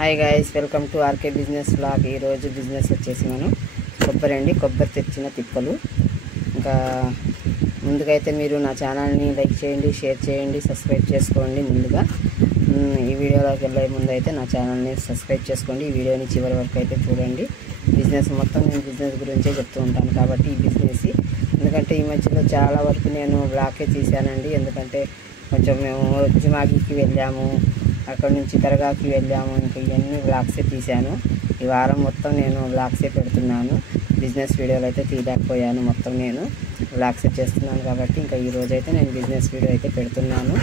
Hi guys, welcome to RK business vlog. ఈరోజు business వచ్చేసి మనం కొబ్బరి తెచ్చిన తిప్పలు. ఇంకా ముందుకైతే మీరు నా ఛానల్ని లైక్ చేయండి, షేర్ చేయండి, సబ్స్క్రైబ్ చేసుకోండి. ముందుగా ఈ వీడియోలోకి వెళ్ళే ముందు అయితే నా ఛానల్ని సబ్స్క్రైబ్ చేసుకోండి. ఈ వీడియోని చివరి వరకు అయితే చూడండి. బిజినెస్ మొత్తం నేను బిజినెస్ గురించే చెప్తూ ఉంటాను కాబట్టి ఈ బిజినెస్, ఎందుకంటే ఈ మధ్యలో చాలా వరకు నేను వ్లాగే తీశానండి. ఎందుకంటే కొంచెం మేము జిమాగికి వెళ్ళాము, అక్కడ నుంచి దర్గాకి వెళ్ళాము, ఇంకా ఇవన్నీ వ్లాగ్సే తీశాను. ఈ వారం మొత్తం నేను వ్లాగ్సే పెడుతున్నాను. బిజినెస్ వీడియోలు అయితే తీయలేకపోయాను, మొత్తం నేను వ్లాగ్సే చేస్తున్నాను కాబట్టి ఇంకా ఈరోజు అయితే నేను బిజినెస్ వీడియో అయితే పెడుతున్నాను.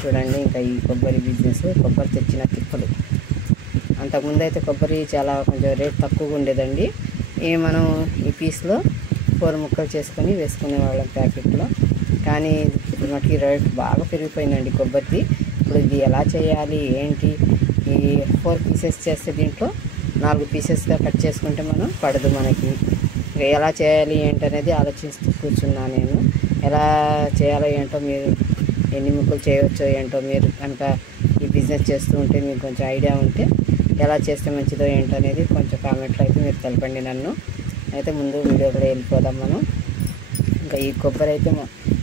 చూడండి, ఇంకా ఈ కొబ్బరి బిజినెస్, కొబ్బరి తెచ్చిన తిప్పలు. అంతకుముందు అయితే కొబ్బరి చాలా కొంచెం రేట్ తక్కువగా ఉండేదండి. మనం ఈ పీస్లో 4 ముక్కలు చేసుకొని వేసుకునేవాళ్ళం ప్యాకెట్లో. కానీ ఇప్పుడు మటుకి రేట్ బాగా పెరిగిపోయిందండి కొబ్బరిది. ఇప్పుడు ఇది ఎలా చేయాలి ఏంటి, ఈ 4 పీసెస్ చేస్తే దీంట్లో 4 పీసెస్గా కట్ చేసుకుంటే మనం పడదు మనకి. ఎలా చేయాలి ఏంటనేది ఆలోచిస్తూ కూర్చున్నా నేను. ఎలా చేయాలో ఏంటో, మీరు ఎన్ని ముక్కలు చేయవచ్చో ఏంటో, మీరు కనుక ఈ బిజినెస్ చేస్తూ ఉంటే మీకు కొంచెం ఐడియా ఉంటే ఎలా చేస్తే మంచిదో ఏంటో అనేది కొంచెం కామెంట్లో అయితే మీరు తెలపండి నన్ను. అయితే ముందు వీడియో కూడా వెళ్ళిపోదాం మనం. ఇంకా ఈ కొబ్బరి అయితే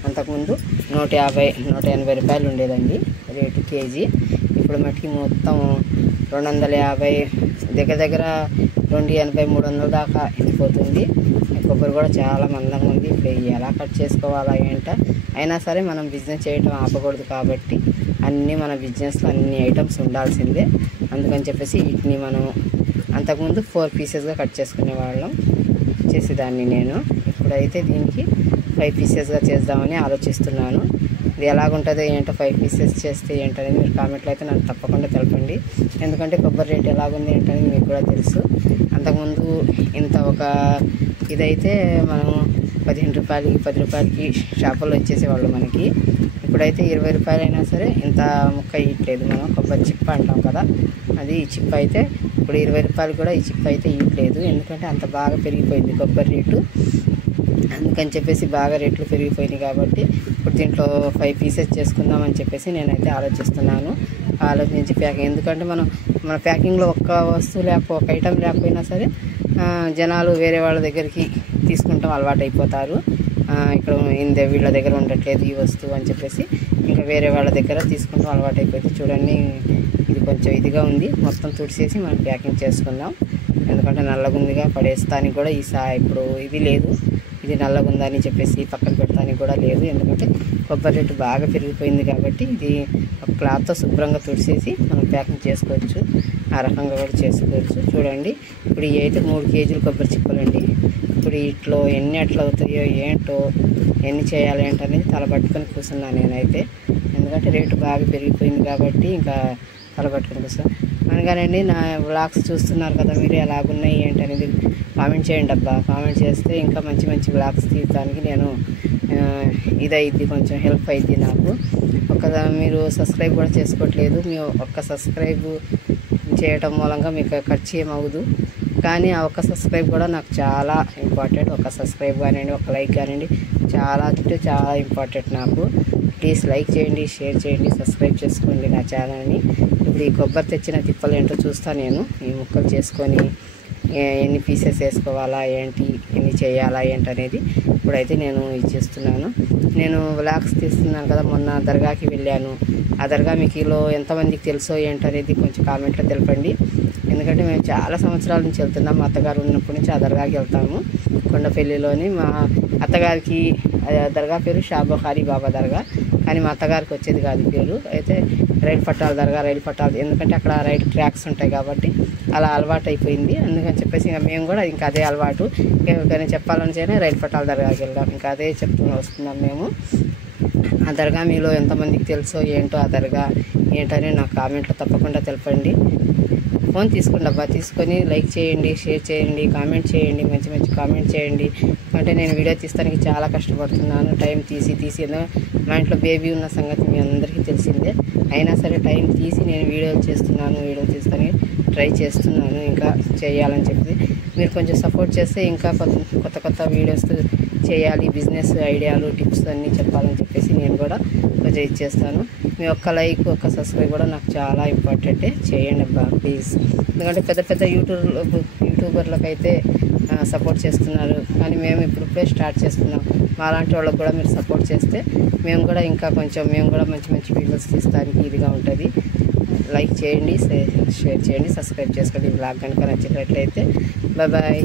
అంతకుముందు 150-180 రూపాయలు ఉండేదండి రేటు కేజీ. ఇప్పుడు మటుకి మొత్తం 250, దగ్గర 280-300 దాకా వెళ్ళిపోతుంది. కొబ్బరి కూడా చాలా మందంగా ఉంది. ఇప్పుడు ఎలా కట్ చేసుకోవాలా ఏంటో, అయినా సరే మనం బిజినెస్ చేయడం ఆపకూడదు కాబట్టి అన్నీ మన బిజినెస్లో అన్ని ఐటమ్స్ ఉండాల్సిందే. అందుకని చెప్పేసి వీటిని మనం అంతకుముందు 4 పీసెస్గా కట్ చేసుకునేవాళ్ళం చేసేదాన్ని నేను. ఇప్పుడైతే దీనికి 5 పీసెస్గా చేద్దామని ఆలోచిస్తున్నాను. ఇది ఎలాగుంటుందో ఏంటో, 5 పీసెస్ చేస్తే ఏంటనేది మీరు కామెంట్లో అయితే నాకు తప్పకుండా తెలపండి. ఎందుకంటే కొబ్బరి రేట్ ఎలాగుంది ఏంటనేది మీకు కూడా తెలుసు. అంతకుముందు ఇంత ఒక ఇదైతే మనం 15 రూపాయలకి 10 రూపాయలకి షాపుల్లో ఇచ్చేసేవాళ్ళు మనకి. ఇప్పుడైతే 20 రూపాయలు అయినా సరే ఇంత ముక్క ఇవ్వట్లేదు. మనం కొబ్బరి చిప్ప అంటాం కదా, అది ఈ చిప్ప అయితే ఇప్పుడు 20 రూపాయలు కూడా ఈ చిప్ప అయితే ఇవ్వట్లేదు. ఎందుకంటే అంత బాగా పెరిగిపోయింది కొబ్బరి రేటు. అందుకని చెప్పేసి బాగా రేట్లు పెరిగిపోయినాయి కాబట్టి ఇప్పుడు దీంట్లో 5 పీసెస్ చేసుకుందామని చెప్పేసి నేనైతే ఆలోచిస్తున్నాను. ఆలోచించి ఎందుకంటే మన ప్యాకింగ్లో ఒక్క వస్తువు ఒక ఐటెం లేకపోయినా సరే జనాలు వేరే వాళ్ళ దగ్గరికి తీసుకుంటాం అలవాటు అయిపోతారు. ఇక్కడ వీళ్ళ దగ్గర ఉండట్లేదు ఈ వస్తువు అని చెప్పేసి ఇంకా వేరే వాళ్ళ దగ్గర తీసుకుంటాం అలవాటు అయిపోతుంది. చూడండి, ఇది కొంచెం ఇదిగా ఉంది, మొత్తం తుడిసేసి మనం ప్యాకింగ్ చేసుకుందాం. ఎందుకంటే నల్లగుందిగా పడేస్తానికి కూడా ఇప్పుడు ఇది లేదు, ఇది నల్లగుందని చెప్పేసి పక్కన పెడతానికి కూడా లేదు. ఎందుకంటే కొబ్బరి రేటు బాగా పెరిగిపోయింది కాబట్టి ఇది ఒక క్లాత్తో శుభ్రంగా తుడిసేసి మనం ప్యాకింగ్ చేసుకోవచ్చు. ఆ రకంగా కూడా చేసుకోవచ్చు. చూడండి, ఇప్పుడు ఇవి అయితే 3 కేజీలు కొబ్బరి చిప్పలండి. ఇప్పుడు వీటిలో ఎన్ని అట్లా అవుతాయో ఏంటో, ఎన్ని చేయాలి ఏంటనేది తలబట్టుకొని కూర్చున్నాను నేనైతే. ఎందుకంటే రేటు బాగా పెరిగిపోయింది కాబట్టి ఇంకా తలబట్టుకొని కూర్చున్నాను. అనగానండి, నా వ్లాగ్స్ చూస్తున్నారు కదా మీరు, ఎలాగున్నాయి ఏంటనేది కామెంట్ చేయండి అబ్బా. కామెంట్ చేస్తే ఇంకా మంచి మంచి వ్లాగ్స్ తీయడానికి నేను ఇదైద్ది, కొంచెం హెల్ప్ అయింది నాకు. మీరు సబ్స్క్రైబ్ కూడా చేసుకోవట్లేదు. మీ ఒక్క సబ్స్క్రైబ్ చేయటం మూలంగా మీకు ఖర్చు ఏమవుదు, కానీ ఆ ఒక్క సబ్స్క్రైబ్ కూడా నాకు చాలా ఇంపార్టెంట్. ఒక సబ్స్క్రైబ్ కానివ్వండి, ఒక లైక్ కానివ్వండి, చాలా అంటే చాలా ఇంపార్టెంట్ నాకు. ప్లీజ్ లైక్ చేయండి, షేర్ చేయండి, సబ్స్క్రైబ్ చేసుకోండి నా ఛానల్ని. ఇప్పుడు ఈ కొబ్బరి తెచ్చిన తిప్పలు ఏంటో చూస్తాను నేను. ఈ ముక్కలు చేసుకొని ఎన్ని పీసెస్ వేసుకోవాలా ఏంటి, ఎన్ని చేయాలా ఏంటనేది ఇప్పుడైతే నేను ఇచ్చేస్తున్నాను. నేను వ్లాగ్స్ తీస్తున్నాను కదా, మొన్న దర్గాకి వెళ్ళాను. ఆ దర్గా మీకులో ఎంతమందికి తెలుసో ఏంటనేది కొంచెం కామెంట్లో తెలపండి. ఎందుకంటే మేము చాలా సంవత్సరాల నుంచి వెళ్తున్నాం. మా అత్తగారు ఉన్నప్పటి నుంచి ఆ దర్గాకి వెళ్తాము. కొండపల్లిలోని మా అత్తగారికి దర్గా పేరు షాబుఖారీ బాబా దర్గా, కానీ మా అత్తగారికి వచ్చేది కాదు పేరు. అయితే రైలు పట్టాల దర్గా, రైలు పట్టాలు, ఎందుకంటే అక్కడ రైలు ట్రాక్స్ ఉంటాయి కాబట్టి అలా అలవాటు అయిపోయింది. అందుకని చెప్పేసి ఇంకా మేము కూడా ఇంకా అదే అలవాటు. ఎవరికైనా చెప్పాలని చేయని రైలు పట్టాల దర్గాకి వెళ్దాం, ఇంకా అదే చెప్తూ వస్తున్నాం మేము. ఆ దర్గా మీలో ఎంతమందికి తెలుసో ఏంటో, ఆ దర్గా ఏంటని నాకు కామెంట్లో తప్పకుండా తెలపండి. ఫోన్ తీసుకోండి అబ్బా, తీసుకొని లైక్ చేయండి, షేర్ చేయండి, కామెంట్ చేయండి, మంచి మంచి కామెంట్ చేయండి. అంటే నేను వీడియో తీస్తానికి చాలా కష్టపడుతున్నాను, టైం తీసి మా ఇంట్లో బేబీ ఉన్న సంగతి మీ అందరికీ తెలిసిందే. అయినా సరే టైం తీసి నేను వీడియోలు చేస్తున్నాను, వీడియోలు తీస్తానికి ట్రై చేస్తున్నాను ఇంకా చేయాలని చెప్పి. మీరు కొంచెం సపోర్ట్ చేస్తే ఇంకా కొత్త వీడియోస్ చేయాలి, బిజినెస్ ఐడియాలు, టిప్స్ అన్నీ చెప్పాలని చెప్పేసి నేను కూడా ఇచ్చేస్తాను. మీ ఒక్క లైక్ ఒక్క సబ్స్క్రైబ్ కూడా నాకు చాలా ఇంపార్టెంట్. చేయండి అబ్బా ప్లీజ్. ఎందుకంటే పెద్ద పెద్ద యూట్యూబర్లకైతే సపోర్ట్ చేస్తున్నారు, కానీ మేము ఇప్పుడే స్టార్ట్ చేస్తున్నాం. మాలాంటి వాళ్ళకి కూడా మీరు సపోర్ట్ చేస్తే మేము కూడా ఇంకా కొంచెం మంచి మంచి వీడియోస్ తీస్తానికి ఇదిగా ఉంటుంది. లైక్ చేయండి, షేర్ చేయండి, సబ్స్క్రైబ్ చేసుకోండి. ఈ వ్లాగ్ కనుక నచ్చినట్లయితే బాయ్.